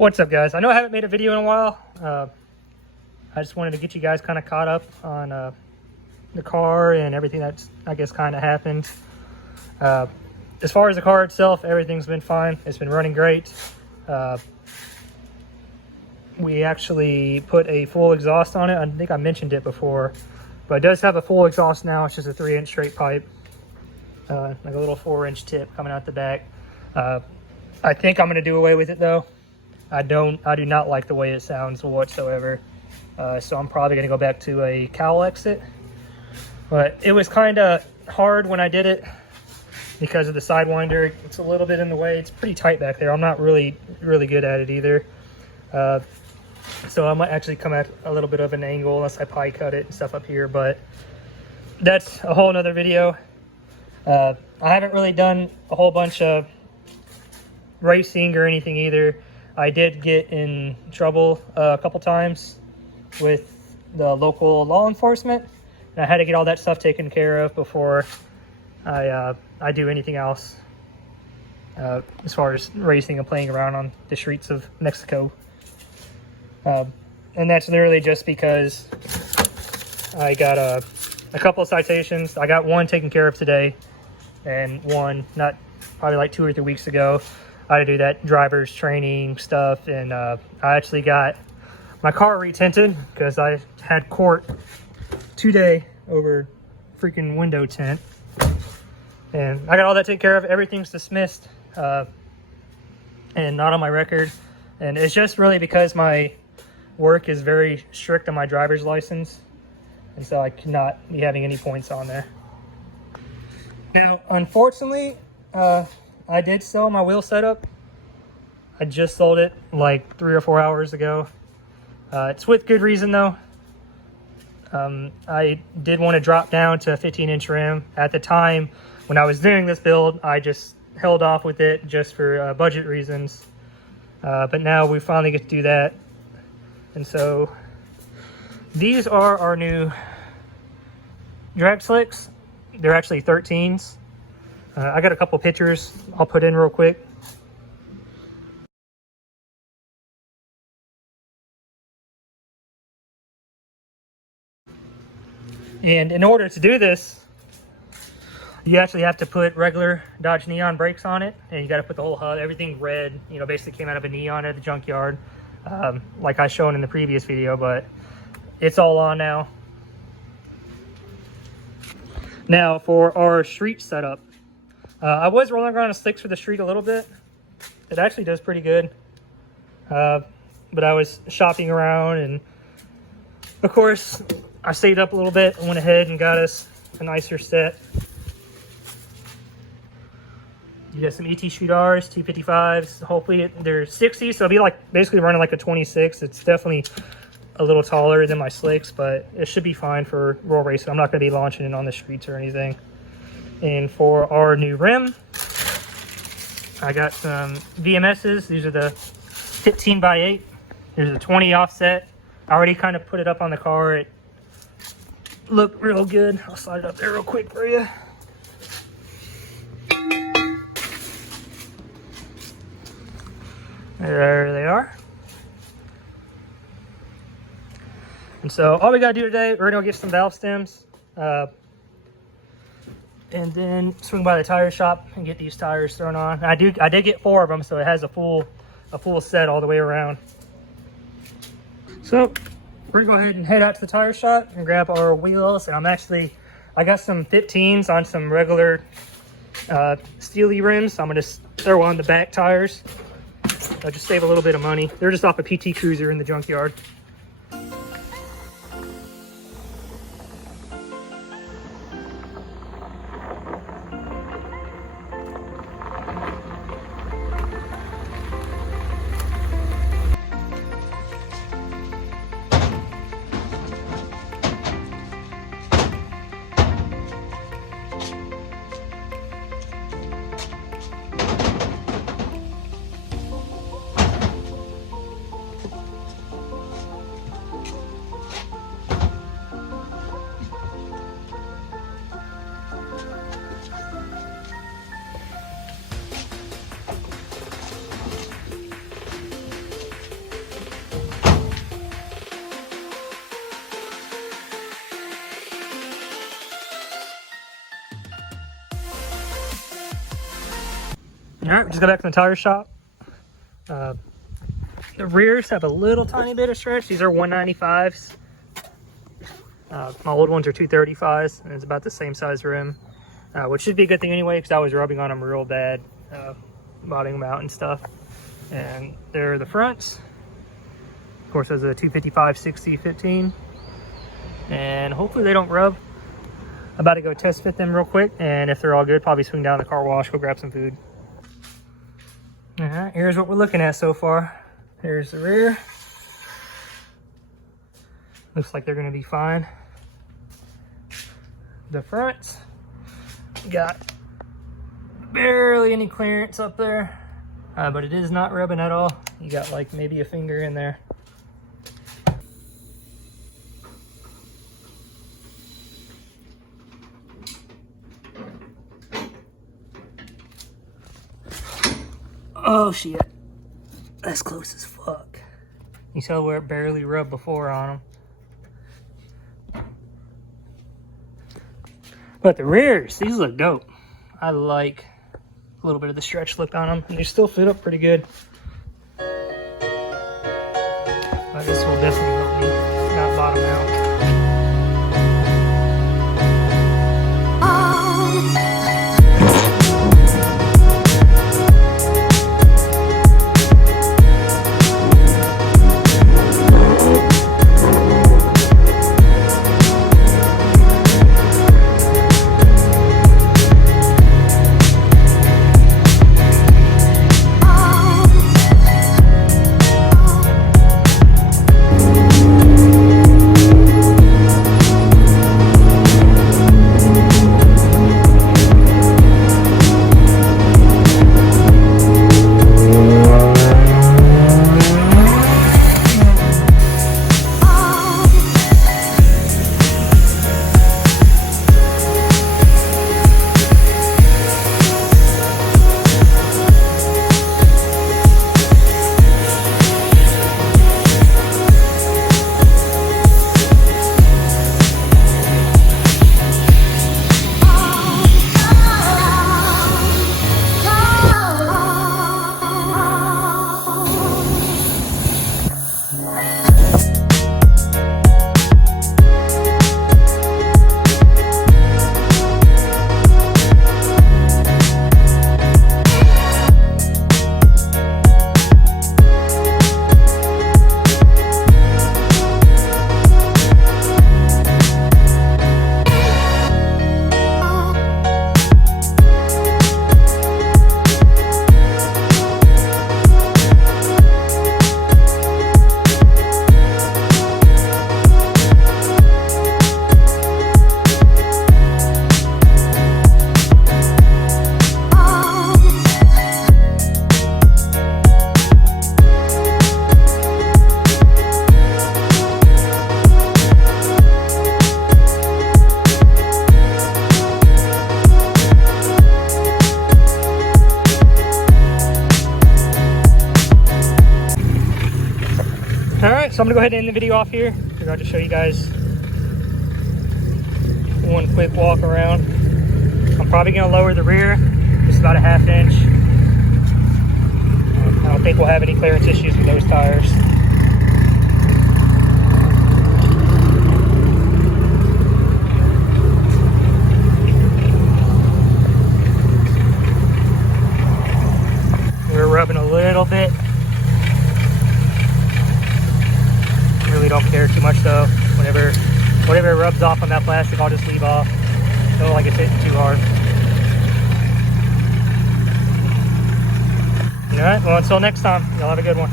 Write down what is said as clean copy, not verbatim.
What's up, guys? I know I haven't made a video in a while. I just wanted to get you guys kind of caught up on the car and everything that's, I guess, kind of happened. As far as the car itself, everything's been fine. It's been running great. We actually put a full exhaust on it. I think I mentioned it before, but it does have a full exhaust now. It's just a 3-inch straight pipe, like a little 4-inch tip coming out the back. I think I'm going to do away with it though. I do not like the way it sounds whatsoever. So I'm probably going to go back to a cowl exit. But it was kind of hard when I did it because of the Sidewinder. It's a little bit in the way. It's pretty tight back there. I'm not really good at it either. So I might actually come at a little bit of an angle unless I pie cut it and stuff up here. But that's a whole nother video. I haven't really done a whole bunch of racing or anything either. I did get in trouble a couple times with the local law enforcement, and I had to get all that stuff taken care of before I do anything else as far as racing and playing around on the streets of Mexico. And that's literally just because I got a couple of citations. I got one taken care of today, and one not probably like 2 or 3 weeks ago. I had to do that driver's training stuff, and I actually got my car retinted because I had court today over freaking window tint, and I got all that taken care of. Everything's dismissed and not on my record, and it's just really because my work is very strict on my driver's license, and so I cannot be having any points on there. Now, unfortunately, I did sell my wheel setup. I just sold it like 3 or 4 hours ago. It's with good reason though. I did want to drop down to a 15-inch rim. At the time when I was doing this build, I just held off with it just for budget reasons. But now we finally get to do that. And so these are our new drag slicks. They're actually 13s. I got a couple pictures I'll put in real quick. And in order to do this, you actually have to put regular Dodge Neon brakes on it, and you got to put the whole HUD, everything red, you know, basically came out of a Neon at the junkyard, like I shown in the previous video, but it's all on now. Now for our street setup, I was rolling around on slicks for the street a little bit. It actually does pretty good. But I was shopping around, and of course I saved up a little bit and went ahead and got us a nicer set. You got some ET Street R's, 255s. Hopefully they're 60, so it'll be like basically running like a 26. It's definitely a little taller than my slicks, but it should be fine for roll racing. I'm not going to be launching it on the streets or anything. And for our new rim, I got some VMS's. These are the 15x8. There's a 20 offset. I already kind of put it up on the car. It looked real good. I'll slide it up there real quick for you. There they are. And so all we got to do today, we're going to get some valve stems. And then swing by the tire shop and get these tires thrown on. I did get 4 of them, so it has a full set all the way around. So we're gonna go ahead and head out to the tire shop and grab our wheels. And I got some 15s on some regular steely rims. So I'm gonna just throw on the back tires. I'll just save a little bit of money. They're just off a PT Cruiser in the junkyard. Alright, we just got back from the tire shop. The rears have a little tiny bit of stretch. These are 195s. My old ones are 235s, and it's about the same size rim, which should be a good thing anyway, because I was rubbing on them real bad, modding them out and stuff. And there are the fronts. Of course, there's a 255 60 15, and hopefully they don't rub. I'm about to go test fit them real quick, and if they're all good, probably swing down to the car wash, go grab some food. All right, here's what we're looking at so far. Here's the rear. Looks like they're gonna be fine. The front, got barely any clearance up there, but it is not rubbing at all. You got like maybe a finger in there. Oh shit, that's close as fuck. You saw where it barely rubbed before on them. But the rears, these look dope. I like a little bit of the stretch look on them. They still fit up pretty good. But this will definitely help me not bottom out. Alright, so I'm going to go ahead and end the video off here. I'll just show you guys one quick walk around. I'm probably going to lower the rear just about a ½ inch. I don't think we'll have any clearance issues with those tires. We're rubbing a little bit. Really don't care too much though. Whenever it rubs off on that plastic, I'll just leave off. Don't like it's hitting too hard. Alright, well until next time, y'all have a good one.